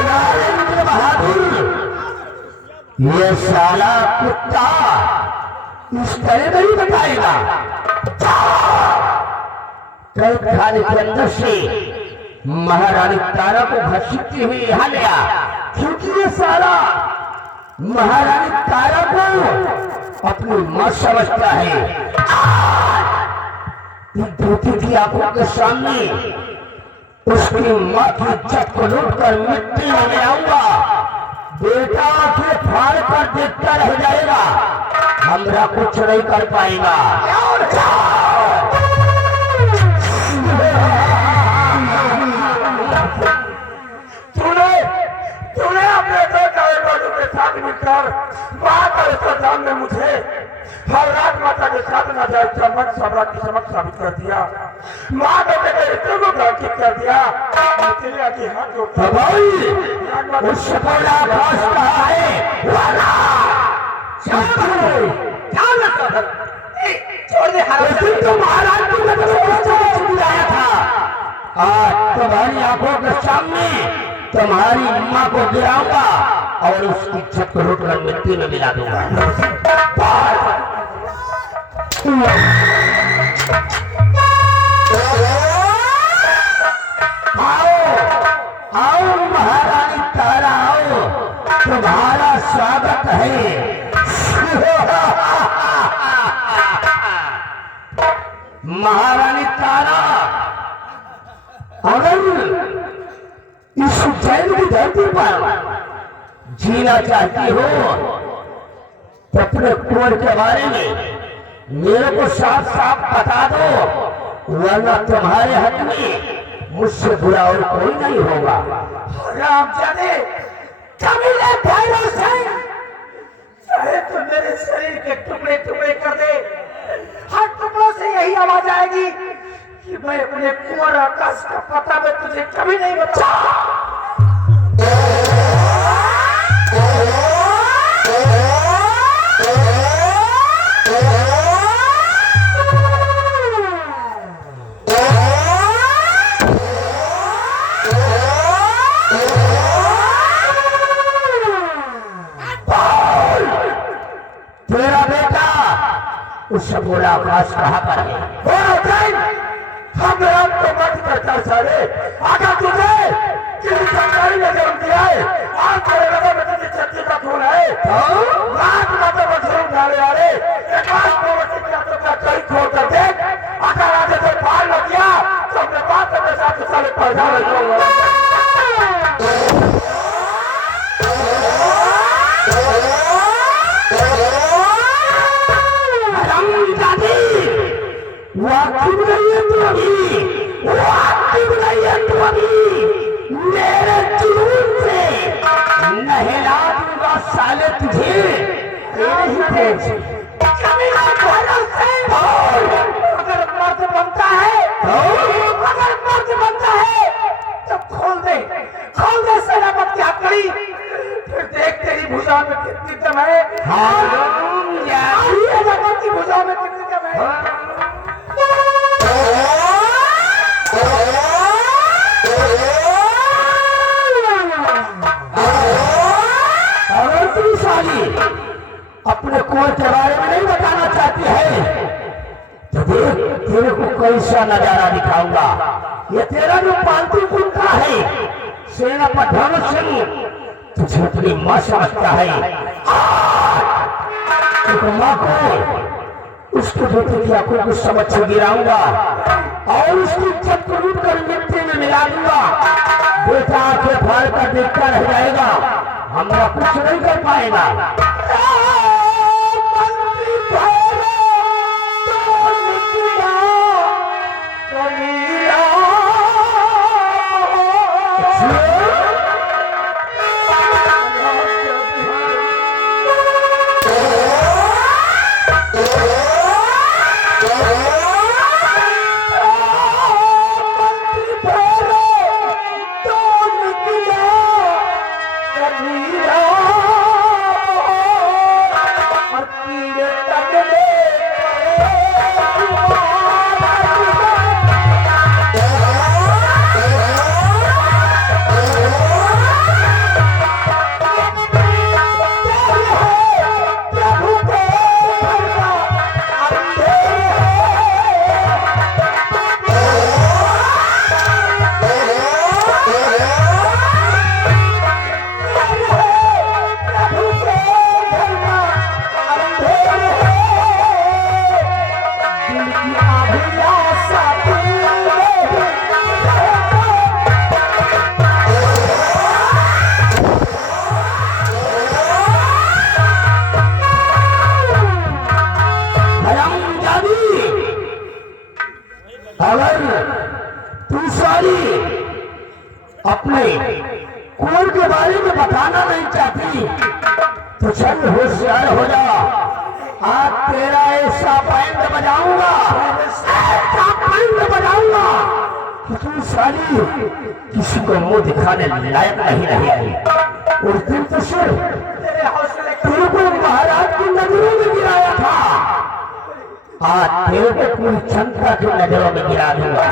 नरेंद्र बहादुर, ये साला कुत्ता इस तरह नहीं बताएगा। कल खाने के अंदर से महारानी तारा को घसीटते हुए यहाँ लिया, क्योंकि ये साला महारानी तारा को अपनी मां समझता है। दूती की आंखों के सामने उसकी मां की इज्जत को लूट कर मिट्टी में ले आऊंगा। बेटा आंखें फाड़ कर देखता रह जाएगा, हमरा कुछ नहीं कर पाएगा। तूने अपने दो बाजू के साथ मिलकर माँ का रिश्तेदार ने मुझे हर रात माता के साथ न जाए चम्मच सम्राट की समझ साबित कर दिया। माँ को के रिश्ते को ग्रहित कर दिया। तेरे आगे हाथ जोड़ता हूँ। उससे पहला आकाश कहा है वाला छोड़ दे हर तो महाराज को बुलाया था। आज तुम्हारी आंखों के सामने तुम्हारी माँ को गिराऊंगा और उसकी छत को लूट कर मिट्टी में मिला दूंगा। आओ आओ महारानी तारा, आओ, तुम्हारा स्वागत है। महारानी तारा, अगर इस उज्जैन की धरती पर जीना चाहती हो तो अपने कुंवर के बारे में मेरे को साफ साफ बता दो, वरना तुम्हारे हक में मुझसे बुरा और कोई नहीं होगा। रामजाने, कमीने भैरव सिंह, चाहे तो मेरे शरीर के टुकड़े टुकड़े कर दे, हर टुकड़ों से यही आवाज आएगी कि मैं अपने कुंवर आकाश का पता मैं तुझे कभी नहीं बता। तेरा बेटा उससे बोला आकाश कहाँ पर है? हम राम को मत करता सारे, अगर तुझे किसी सरकारी ने जन्म दिया है और तेरे लगा में तुझे छत्ती का खून है, रात माता मशरूम डाले वाले एक बार प्रवृत्ति किया तो क्या कहीं खोल कर देख, अगर आगे से पार न किया तो अपने बाप के साथ साले पैदा नहीं होगा। वाकिब नहीं है तू अभी, वाकिब नहीं है तू अभी, मेरे जुनून से नहला दूंगा साले तुझे। अगर मर्द बनता है तो खोल दे सेनापति की हथकड़ी, फिर देख तेरी भुजा में कितनी दम है। सेनापति की भुजा में कितनी दम है। अगर तू साली अपने कुंवर के बारे में नहीं बताना चाहती है तो देख तेरे को कैसा नजारा दिखाऊंगा। ये तेरा जो पालतू कुत्ता है सेनापति धर्म सिंह तुझे अपनी मां समझता है। मां को उसके बेटे की आंखों को समझ से गिराऊंगा और उसकी इज्जत को लूट कर मिट्टी में मिला दूंगा। बेटा आंखें फाड़ कर देखता रह जाएगा, हमरा कुछ नहीं कर पाएगा। अगर तू साली अपने कुंवर के बारे में बताना नहीं चाहती तो चल होशियार हो जा। आज तेरा ऐसा बैंड बजाऊंगा, ऐसा बैंड बजाऊंगा कि तू साली किसी को मुंह दिखाने लायक नहीं रहेगी। उस दिन तो सुन, तेरे को महाराज की नजरों में गिराया था, आज तेरे को पूरी जनता की नजरों में गिरा दूंगा।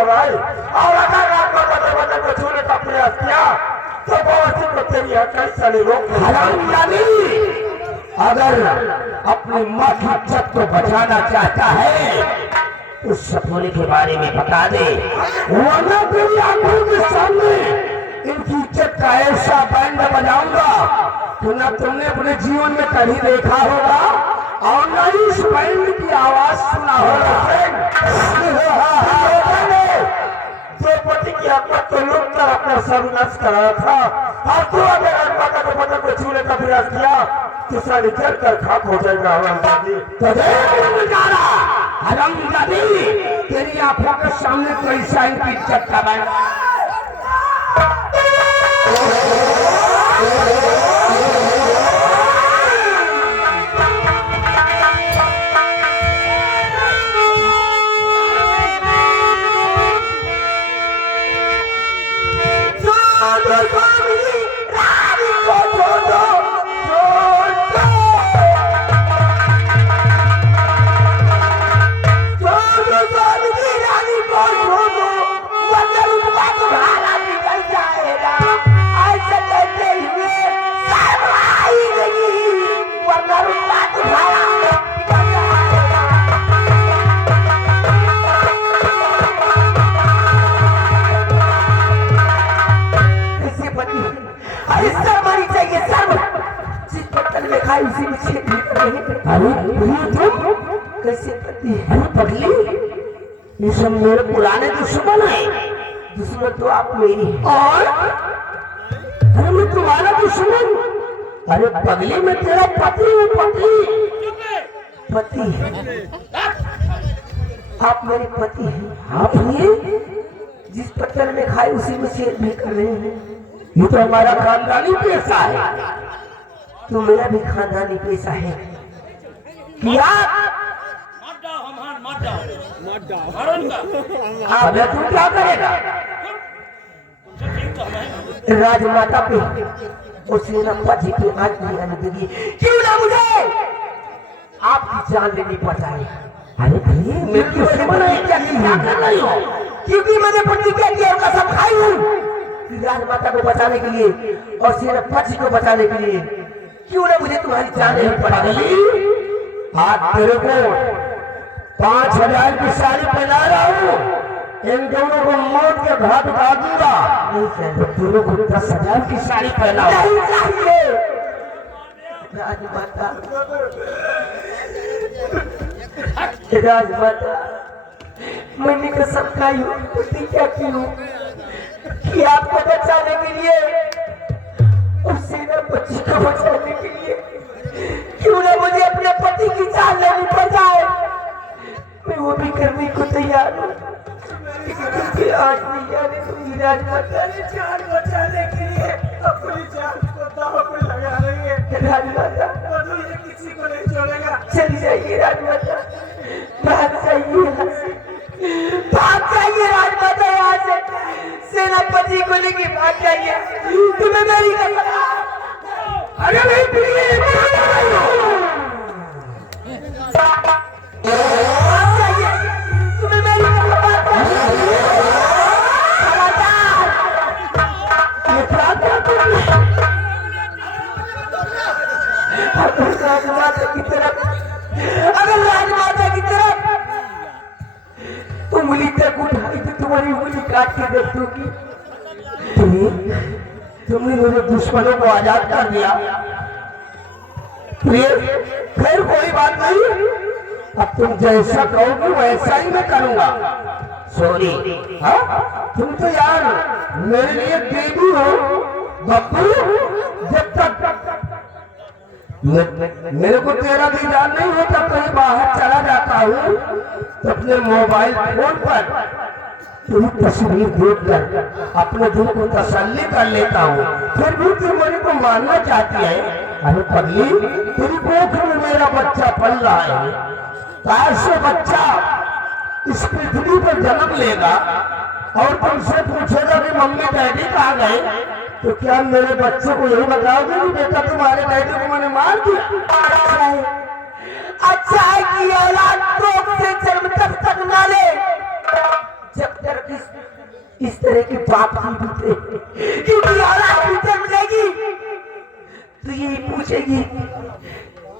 और अगर आपको बदल को छूने का प्रयास किया तो बहुत को तेरी हटाई साली रोक अगर अपनी माँ की इज्जत को बचाना चाहता है उस सपोले के बारे में बता दे, वरना तेरी आंखों के सामने इनकी इज्जत का ऐसा बैंड बजाऊंगा तो न तुमने अपने जीवन में कभी देखा होगा और न ही इस बैंड की आवाज सुना होगा। द्रौपदी की आत्मा को लूट कर अपना सर्वनाश कराया था और तू अगर माता को बदल को छूने का प्रयास किया तो सारी जल कर खाक हो जाएगा। हरामजादी तेरी आंखों के सामने कैसा इनकी इज्जत का बैंड कैसे पति पगली, ये सब मेरे पुराने दुश्मन है। दुश्मन तो आप मेरी और अरे मैं तुम्हारा दुश्मन। अरे पगली मैं तेरा पति हूँ। पति आप मेरे पति हैं। आप ये जिस पत्थर में खाए उसी में शेर भी कर रहे हैं। ये तो हमारा खानदानी पेशा है। तो मेरा भी खानदानी पेशा है। क्या अबे तू क्या करेगा? राजमाता पे और सेनापति पे आज नहीं आने देगी। क्यों ना मुझे आपकी जान लेनी पड़ जाए। अरे भैया मेरे दुश्मन है, क्या कर रही हो? क्योंकि मैंने प्रतिज्ञा की और कसम खाई हूँ कि राजमाता को बचाने के लिए और सेनापति को बचाने के लिए क्यों ना मुझे तुम्हारी जान लेनी पड़ेगी। आज तेरे को 5000 की साड़ी पहना रहा हूँ, इन दोनों को मौत के घाट उतार दूंगा। तो तेरे को 10,000 की साड़ी पहना राजमाता राजमाता मैंने कसम खाई हूँ, प्रतिज्ञा की हूँ कि आपको बचाने के लिए और सेनापति को बचाने के लिए क्यों ना मुझे अपने पति की जान जानो कि आज भी जाने तुम राजमाता ने जान बचाने के लिए अपनी जान को दांव पे लगा रही है। राजमाता वो ये किसी को नहीं छोड़ेगा। चली जाइए राजमाता, भाग जाइए यहाँ से, भाग जाइए राजमाता यहाँ से, सेनापति को लेके भाग जाइए। तुम्हें मेरी कसम। अरे नहीं प्रिय तुम्हें मेरी राजमाता की तरफ, अगर राजमाता की तरफ उंगली तक उठाई तो तुम्हारी उंगली काट के देख दूंगी। तुमने मेरे दुश्मनों को आजाद कर दिया। फिर कोई बात नहीं, अब तुम जैसा कहोगे वैसा ही मैं करूंगा। सोनी, हाँ तुम तो यार मेरे लिए देवी हो बब्बू। जब तक मेरे को तेरा दीदार नहीं होता, कहीं बाहर चला जाता हूँ तो अपने मोबाइल फोन पर तुम तस्वीर देखकर अपने दिल को तसल्ली कर लेता हूँ। फिर भी तुम मेरे को मानना चाहती है। अरे पगली, तेरी कोख में मेरा बच्चा पल रहा है। कैसे बच्चा इस पृथ्वी पर जन्म लेगा और तुमसे पूछेगा कि मम्मी डैडी कहाँ गए, तो क्या मेरे बच्चे को यही बताओगे कि बेटा तुम्हारे डैडी को मैंने मार दिया? अच्छा है कि औलाद कोख से जन्म तक ना ले, जब तक इस तरह के बाप की बीते, क्योंकि औलाद भी जन्म लेगी तो यही पूछेगी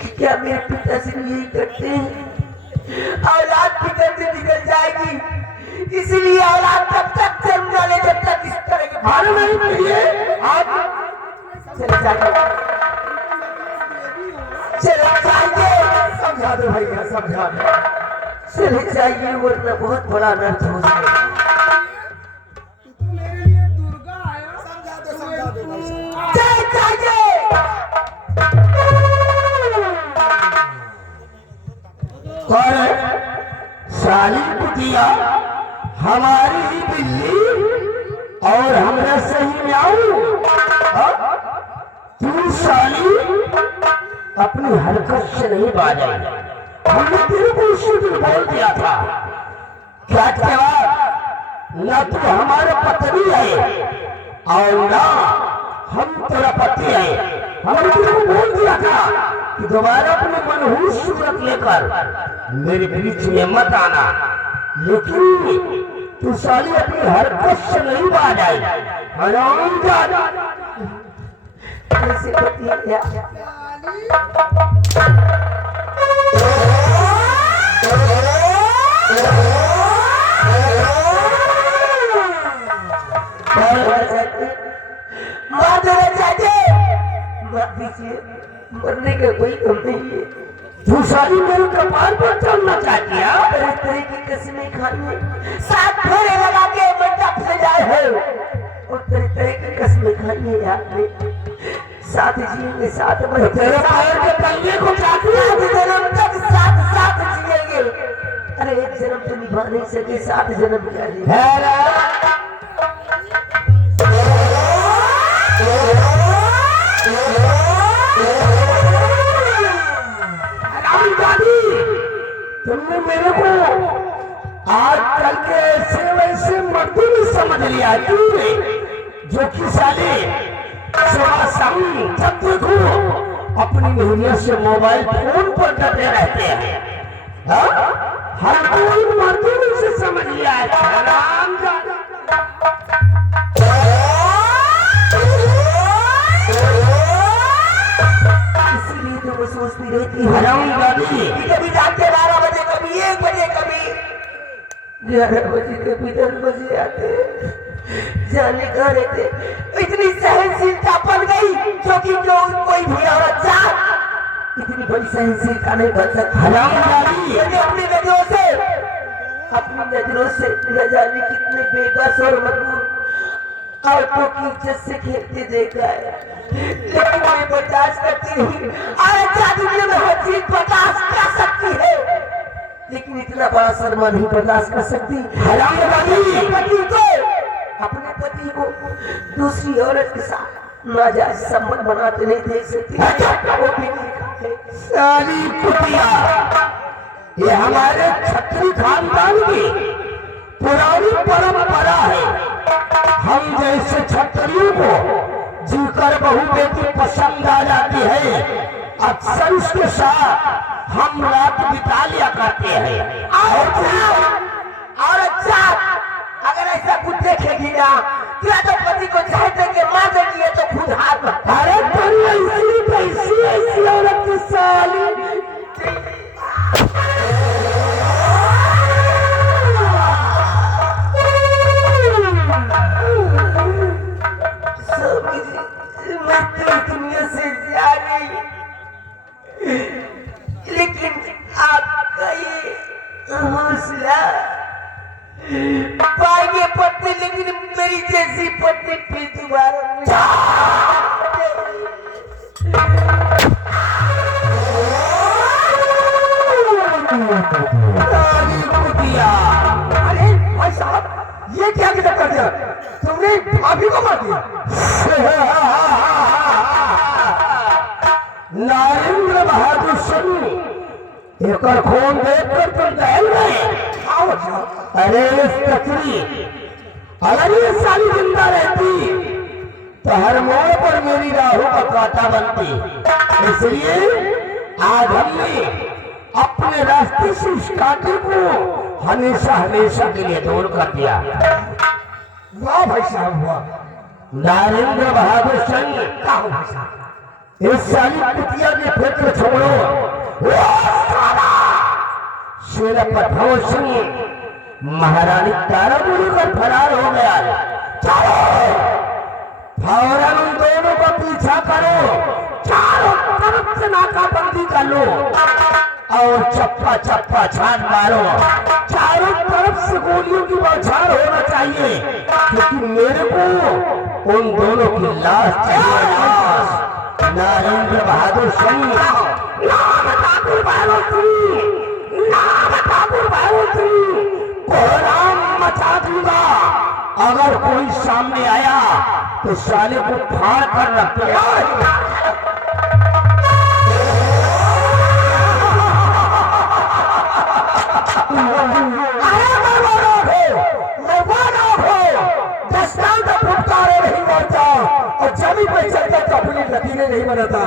कि क्या मेरे पिता से यही करते हैं। औलाद भीतर से निकल जाएगी, इसलिए औलाद तब तक जन्म न ले जब तक इस तरह के मारो नहीं चाहिए। आप चले जाइए, चले जाइए, समझा दो भैया, समझा दो। चले जाइए वरना बहुत बड़ा अनर्थ हो जाएगा। साली कुतिया हमारी ही बिल्ली और हमरा सही म्याऊ। तू साली अपनी हरकत से नहीं बाजाई। हमने तेरे को उसी दिन बोल दिया था क्या जवाब, ना तू हमारा पत्नी है और ना हम तेरा पति है। हमने तेरे को बोल दिया था कि दोबारा अपने मनहूस सूरत लेकर मेरे बीच में मत आना, लेकिन तू साली अपनी हरकत से नहीं बाज आई। हरामजादा कैसे पति है? मरने का कोई गम नहीं है। तू साली मेरे कपार पर चलना चाहती है। तरह तरह की कसमें खाई, साथ फेरे लगा के मंडप से जाए हो और तरह तरह की कसमें खाई है आपने। साथ जिएंगे, साथ तेरे पैर के तलवे को चाहती है। जन्म तक साथ साथ जिएंगे। अरे एक जन्म तो निभा नहीं सके, 7 जन्म क्या जी। तुमने मेरे को आज कल के ऐसे वैसे मजदूर समझ लिया तुमने, जो कि साले सुबह शाम जब देखो अपनी मेहनत से मोबाइल फोन पर डटे रहते हैं। हर कोई मजदूर से समझ लिया है। इसलिए तो वो सोचती रहती है कभी जाके 12 बजे, कभी 1 बजे, कभी 11 बजे, कभी 10 बजे आते जाने का रहते। इतनी सहनशीलता बन गई जो कि जो कोई भी औरत चाह इतनी बड़ी सहनशीलता नहीं बन सकती। अपनी नजरों से न जाने कितने बेबस और मजबूर औरतों की इज्जत से खेलते देखा है, लेकिन मैं बर्दाश्त करती रही। दुनिया में हर चीज बर्दाश्त कर सकती है, लेकिन लेकिन इतना बड़ा शर्मा नहीं बर्दाश्त कर सकती। हरामजादी! पति को अपने पति को दूसरी औरत के साथ नाजायज संबंध बनाते नहीं देख सकती। वो भी नहीं। साली कुतिया, ये हमारे छत्री खानदान की पुरानी परंपरा है। हम जैसे छत्रियों को जीकर बहु बेटी पसंद आ जाती है, अक्सर उसके साथ हम रात बिता लिया करते हैं। और अच्छा अगर ऐसा कुछ देखेगी ना तेरा तो पति को चाहे देंगे मार देगी है तो खुद हाथ में। अरे तेरी ऐसी औरत की साली मैं तेरी दुनिया से जा रही, लेकिन आपका ये हौसला पाएंगे पत्नी, लेकिन मेरी जैसी पत्नी फिर दोबारा अरे भाई साहब, ये क्या किधर कर दिया तुमने? भाभी को मार दिया? नरेंद्र बहादुर सिंह, एक खून देखकर तुम दहल गए। अरे कचरी, अगर ये साली जिंदा रहती तो हर मोड़ पर मेरी राहु का कांटा बनती। इसलिए आज हमने अपने रास्ते से इस कांटे को हमेशा हमेशा के लिए दूर कर दिया। वाह भाई साहब वाह। नरेंद्र बहादुर सिंह, इस साली कुतिया की फिक्र छोड़ो। वो साला शेरपत सिंह महारानी तारापुरी का फरार हो गया है। चलो फौरन उन दोनों का पीछा करो, चारों तरफ से नाकाबंदी कर लो और चप्पा चप्पा छान मारो। चारों तरफ से गोलियों की बौछार होना चाहिए, क्योंकि मेरे को उन दोनों की लाश चाहिए। नरेंद्र बहादुर सिंह, नाम ठाकुर बहादुर सिंह, नाम ठाकुर बहादुर सिंह, कोहराम मचा दूंगा। अगर कोई सामने आया तो साले को फाड़ कर रखते फुटकारे नहीं मारता और जमीन पे चलकर तो अपनी लकीरें नहीं बनाता।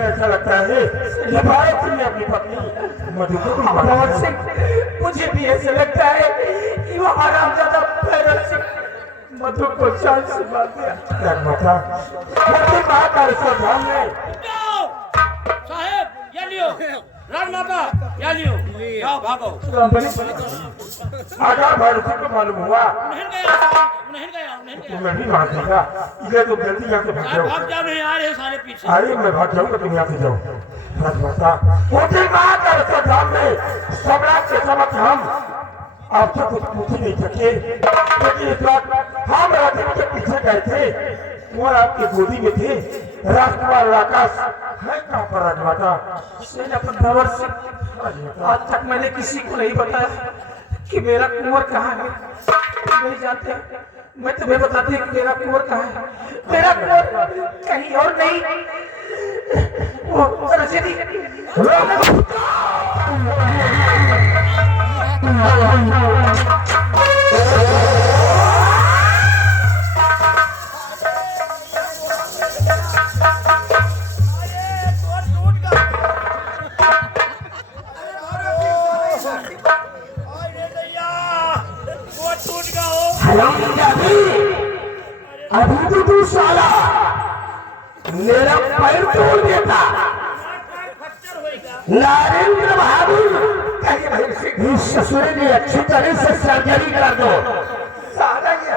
ऐसा लगता है ये भारत की अपनी पत्नी मधु को भी मारा है। मुझे भी ऐसा लगता है कि वो हरामजादा पैरल सिंह मधु को जान से मार दिया। साहेब ये लियो, राजमाता ये लियो, जाओ भागो। आधार भारत को मालूम हुआ उन्हें गया मैं भी भाग देगा। इधर तो जल्दी यहाँ से भाग जाओ। भाग जाओ, नहीं आ रहे सारे पीछे। अरे मैं भाग जाऊंगा, तुम यहाँ से जाओ। राजमाता मुझे बात कर सामने सम्राट के समक्ष हम आपसे कुछ पूछ नहीं सके, क्योंकि इस बात हम राजू के पीछे गए थे और आपकी गोदी में थे। राजकुमार आकाश है कहाँ पर? राजमाता आज तक मैंने किसी को नहीं बताया कि मेरा कुंवर कहाँ है। नहीं जानते, मैं तुम्हें बताती कि मेरा कुंवर कहाँ है। मेरा कुंवर कहीं और नहीं, वो रजनी। अभी तो तू साला मेरा पैर तोड़ देता। नरेंद्र बहादुर, इस ससुर ने अच्छी तरह से सर्जरी कर दो। साला ये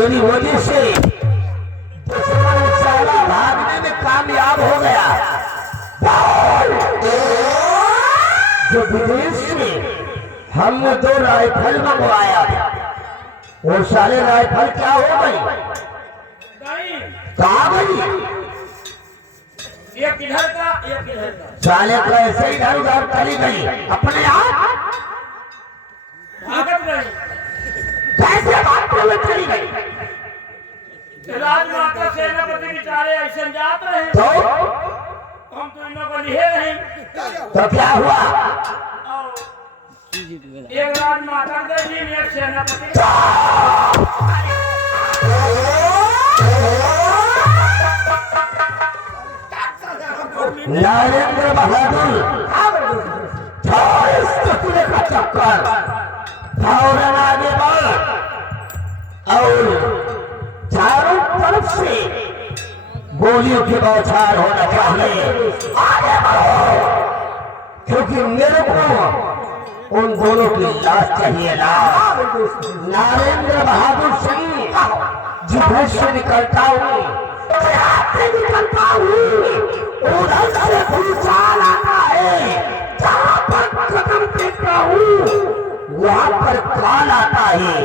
तेरी वजह से दुश्मन साला भागने में कामयाब हो गया। जो विदेश से हमने 2 राइफल मंगवाया था, वो साले राइफल क्या हो गई? नहीं, कहाँ गई? एक इधर का एक इधर का। साले को ऐसे इधर उधर चली गई अपने आप भागत गई। कैसे भागते हुए चली गई? राजमाता सेनापति बेचारे ऐसे जात रहे, तो हम तो इन्हों को लिए नहीं। क्या हुआ? और एक राजमाता गई थी, एक सेनापति। नरेंद्र बहादुर छोड़ इस टुकड़े का चक्कर, फौरन आगे बढ़ और चारों तरफ से गोलियों की बौछार होना चाहिए। आगे बढ़ो, क्योंकि मेरे को उन दोनों की लाश चाहिए। लाश नरेंद्र बहादुर सिंह जिधर से निकलता हूँ, जहाँ से निकलता हूँ, उधर से भूचाल आता है। जहाँ पर कदम फेंकता हूँ, वहाँ पर काल आता है।